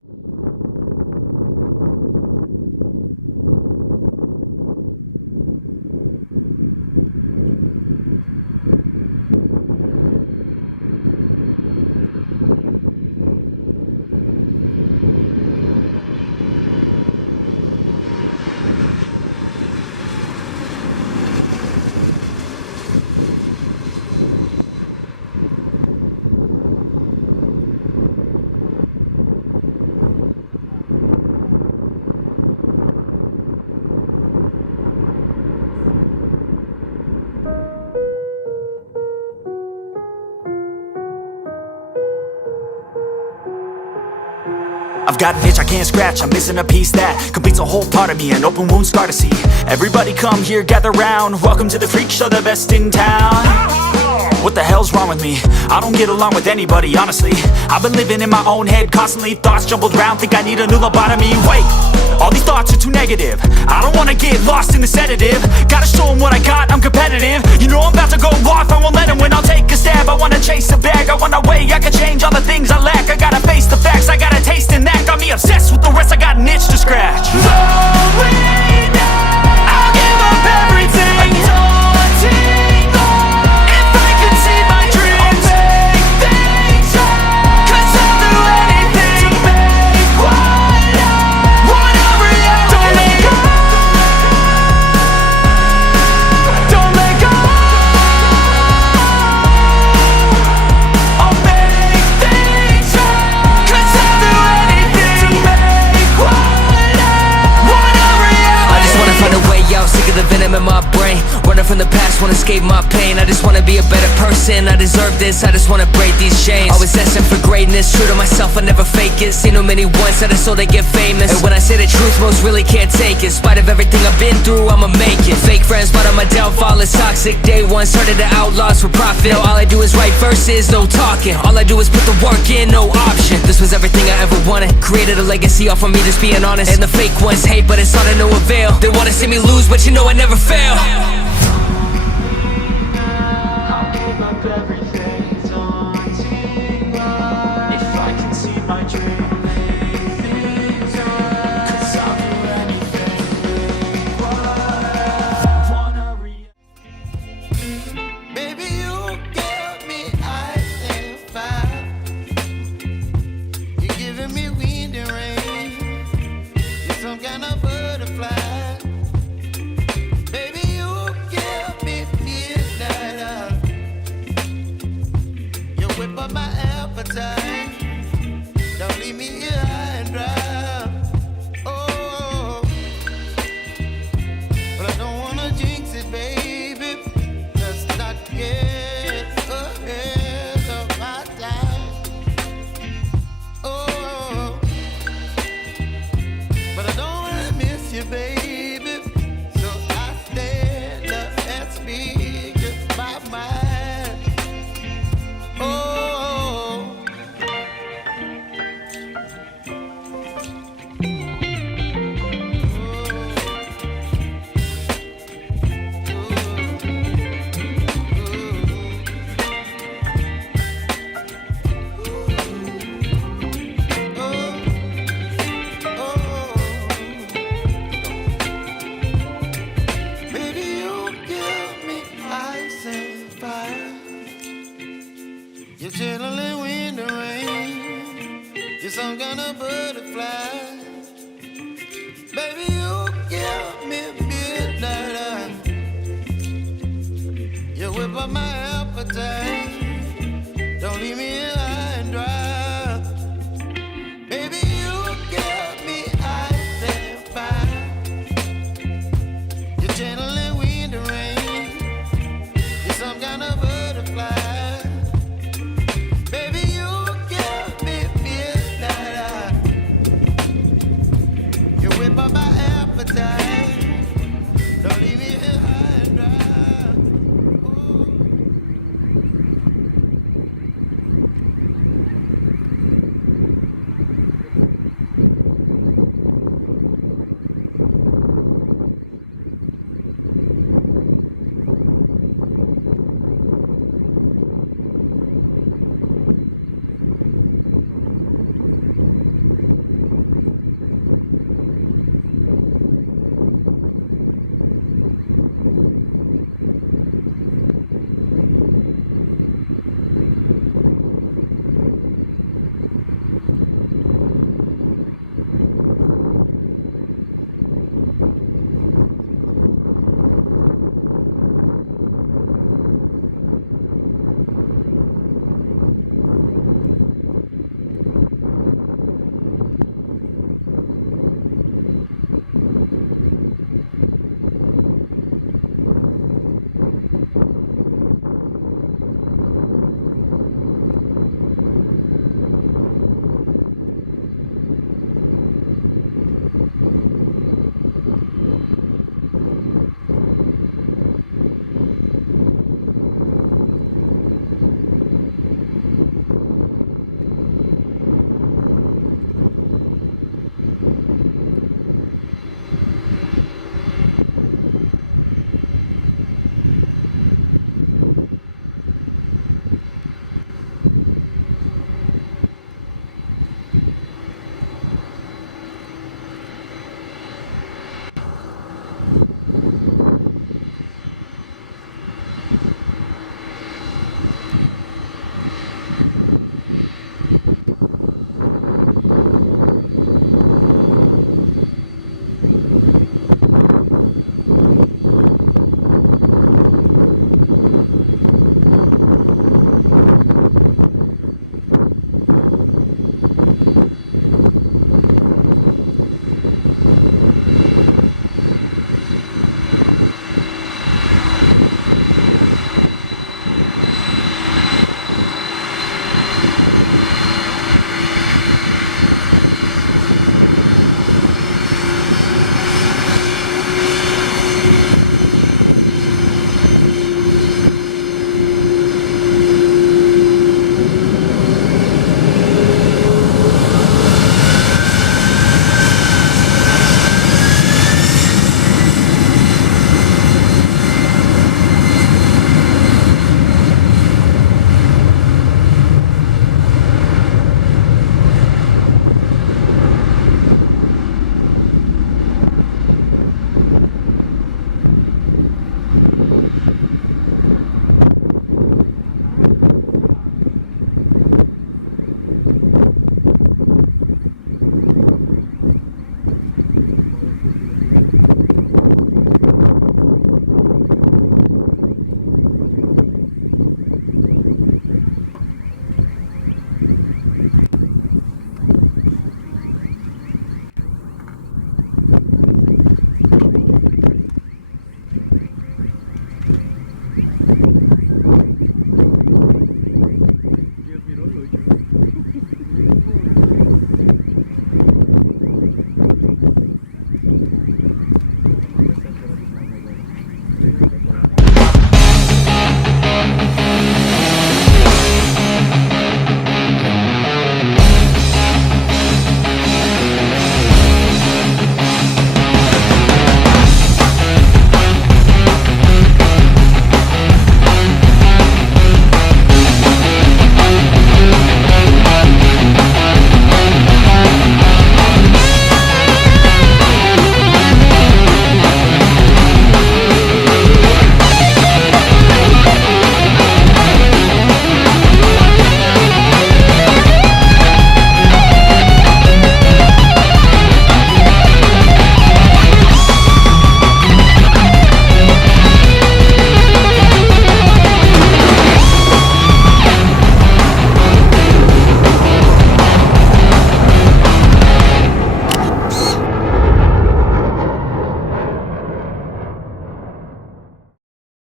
I've got an itch I can't scratch, I'm missing a piece that completes a whole part of me, an open wound scar to see. Everybody come here, gather round, welcome to the freak show, the best in town. What the hell's wrong with me? I don't get along with anybody, honestly. I've been living in my own head, constantly thoughts jumbled around, think I need a new lobotomy. Wait, all these thoughts are too negative, I don't wanna get lost in the sedative. Gotta show them what I got, I'm competitive. You know I'm about to go off, I won't let them win, I'll take a stab. I wanna chase a bag, I wanna way I can change all the things I lack. I gotta face the facts, I got a taste in that. Got me obsessed with the rest, I got an itch to scratch. Going down, I'll give up everything. Daunting though, if I could see my dreams, I'll make things right. 'Cause I'll do anything to make what I want a reality. Don't let go, don't let go. I'll make things right. 'Cause I'll do anything to make what I want a reality. I just wanna find a way out, sick of the venom in my brain. Running from the past, wanna escape my pain. I just wanna be a better person, I deserve this. I just wanna break these chains. Always asking for greatness, true to myself, I never fake it. Seen too many ones that I saw they get famous. And when I say the truth, most really can't take it. In spite of everything I've been through, I'ma make it. Fake friends, part of my downfall is toxic. Day one, started to outlaws for profit. Now all I do is write verses, no talking. All I do is put the work in, no option. This was everything I ever wanted. Created a legacy off from me, just being honest. And the fake ones hate, but it's all to no avail. They wanna see me lose, but you know I never fail. I'll give up everything, daunting but if I can see my dream, make things right. 'Cause I'll do anything, make what I wanna Baby, you give me ice and fire. You're giving me wind and rain. You're some kind of butterfly. Baby, you give me midnight oil. You whip up my appetite. Don't leave me here high and dry. Oh, but I don't wanna jinx it, baby. Let's not get ahead of my time. Oh, but I don't wanna miss you, baby. So I stand up and speak just my mind. Oh. Baby, you give me ice and fire. You're chilling wind and rain. You're some kind of butterfly. Baby, you give me midnight oil. You whip up my appetite. Don't leave me here high and dry. Baby, you give me ice and fire. You're channeling wind and rain. You're some kind of butterfly. Baby, you give me midnight oil. You whip up my appetite. Don't leave me here high and dry. Ooh.